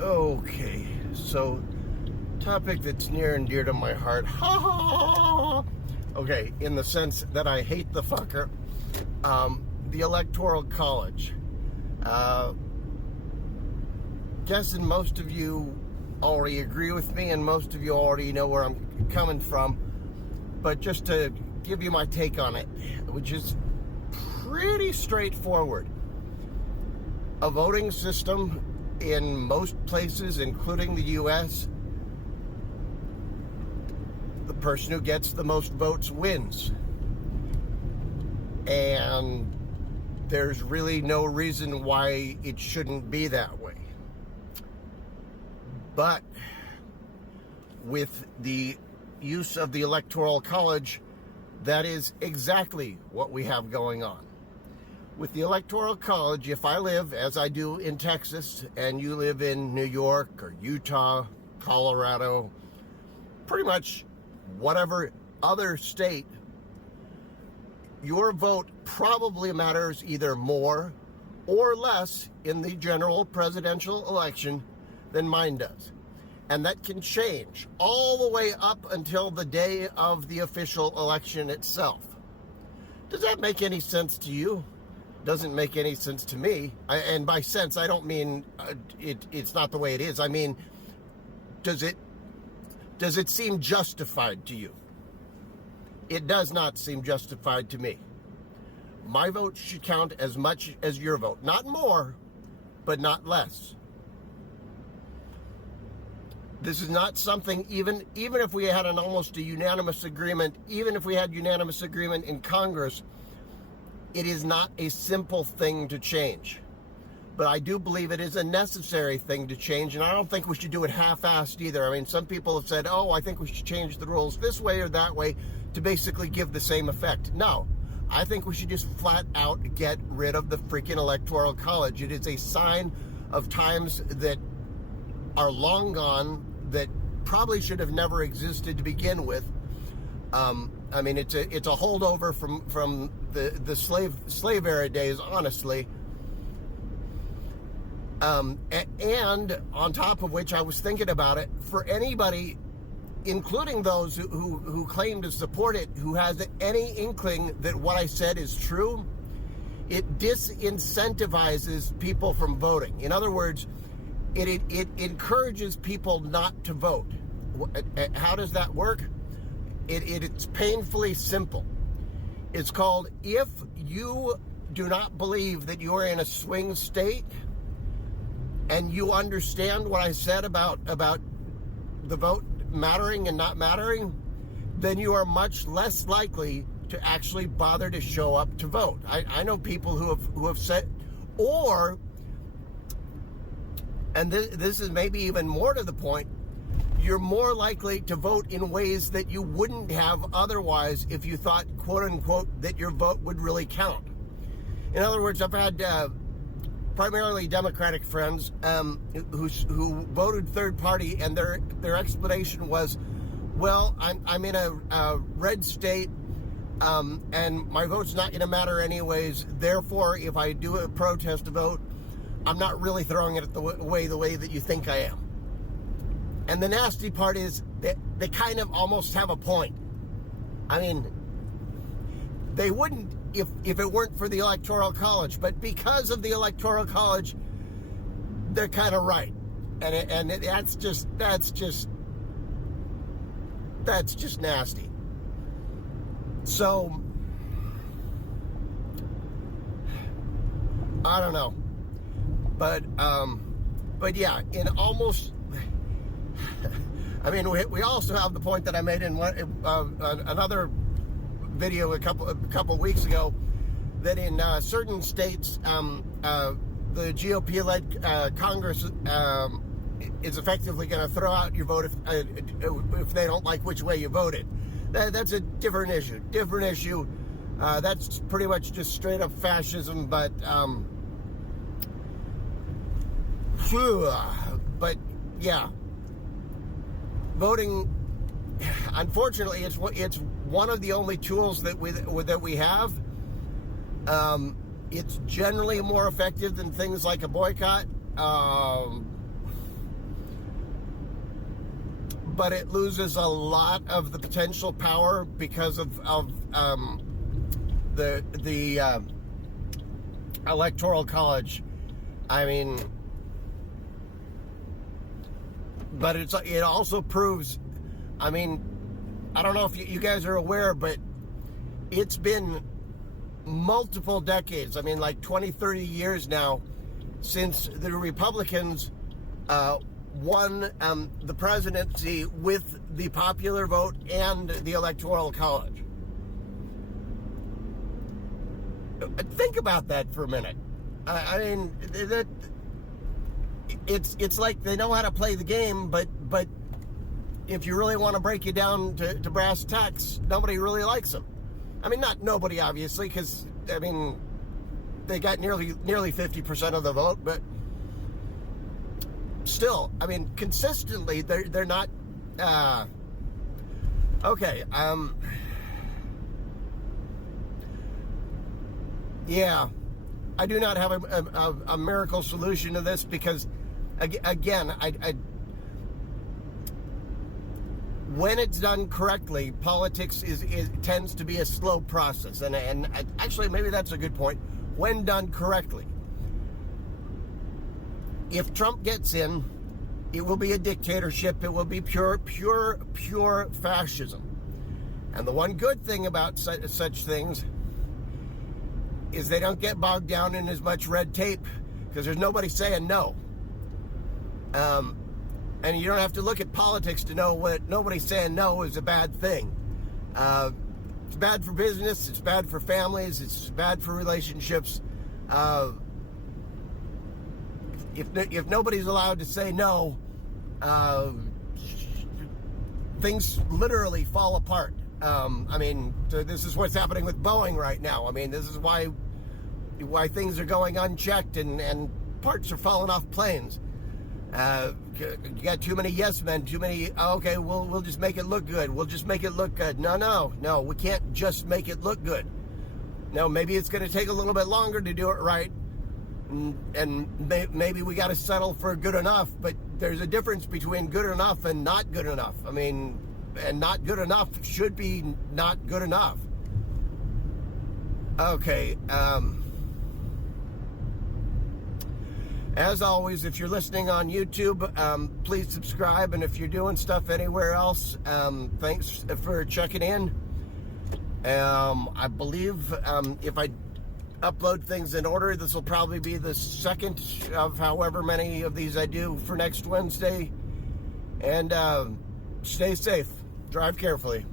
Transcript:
Okay, so topic that's near and dear to my heart. Ha ha! Okay, in the sense that I hate the fucker. The Electoral College. Guessing most of you already agree with me, and most of you already know where I'm coming from. But just to give you my take on it, which is pretty straightforward. A voting system in most places, including the U.S., the person who gets the most votes wins. And there's really no reason why it shouldn't be that way. But with the use of the Electoral College, that is exactly what we have going on. With the Electoral College, if I live, as I do in Texas, and you live in New York or Utah, Colorado, pretty much whatever other state, your vote probably matters either more or less in the general presidential election than mine does. And that can change all the way up until the day of the official election itself. Does that make any sense to you? Doesn't make any sense to me. And by sense, I don't mean it's not the way it is. I mean, does it seem justified to you? It does not seem justified to me. My vote should count as much as your vote. Not more, but not less. This is not something, even if we had an almost a unanimous agreement, even if we had unanimous agreement in Congress, it is not a simple thing to change. But I do believe it is a necessary thing to change, and I don't think we should do it half-assed either. I mean, some people have said, oh, I think we should change the rules this way or that way to basically give the same effect. No, I think we should just flat out get rid of the freaking Electoral College. It is a sign of times that are long gone, that probably should have never existed to begin with. I mean, it's a holdover from the slave era days, honestly. And on top of which, I was thinking about it, for anybody, including those who claim to support it, who has any inkling that what I said is true, it disincentivizes people from voting. In other words, it encourages people not to vote. How does that work? It's painfully simple. It's called, if you do not believe that you are in a swing state and you understand what I said about the vote mattering and not mattering, then you are much less likely to actually bother to show up to vote. I know people who have said, or, and this is maybe even more to the point, you're more likely to vote in ways that you wouldn't have otherwise if you thought, quote unquote, that your vote would really count. In other words, I've had primarily Democratic friends who voted third party, and their explanation was, well, I'm in a red state, and my vote's not going to matter anyways. Therefore, if I do a protest vote, I'm not really throwing it the way that you think I am. And the nasty part is that they kind of almost have a point. I mean, they wouldn't if it weren't for the Electoral College, but because of the Electoral College, they're kind of right. And that's just nasty. So I don't know. But yeah, in almost, I mean, we also have the point that I made in another video a couple weeks ago, that in certain states, the GOP-led Congress is effectively going to throw out your vote if they don't like which way you voted. That's a different issue. That's pretty much just straight up fascism, but yeah, voting, unfortunately, it's one of the only tools that we have. It's generally more effective than things like a boycott. but it loses a lot of the potential power because of the Electoral College. I mean, but it also proves, I mean, I don't know if you guys are aware, but it's been multiple decades, I mean like 20, 30 years now, since the Republicans won the presidency with the popular vote and the Electoral College. Think about that for a minute. I mean, it's like they know how to play the game, but if you really want to break it down to brass tacks, nobody really likes them. I mean, not nobody, obviously, because, I mean, they got nearly 50% of the vote, but still, I mean, consistently, they're not, okay, yeah, I do not have a miracle solution to this, because, again, when it's done correctly, politics tends to be a slow process, and actually maybe that's a good point. When done correctly, if Trump gets in, it will be a dictatorship. It will be pure fascism. And the one good thing about such things is they don't get bogged down in as much red tape, because there's nobody saying no. And you don't have to look at politics to know what nobody saying no is a bad thing. It's bad for business. It's bad for families. It's bad for relationships. If nobody's allowed to say no, things literally fall apart. I mean, this is what's happening with Boeing right now. I mean, this is why things are going unchecked and parts are falling off planes. You got too many yes men, too many, okay, we'll just make it look good. We'll just make it look good. No, we can't just make it look good. No, maybe it's going to take a little bit longer to do it right. And maybe we got to settle for good enough, but there's a difference between good enough and not good enough. I mean, and not good enough should be not good enough. Okay, as always, if you're listening on YouTube, please subscribe. And if you're doing stuff anywhere else, thanks for checking in. I believe if I upload things in order, this will probably be the second of however many of these I do for next Wednesday. And stay safe. Drive carefully.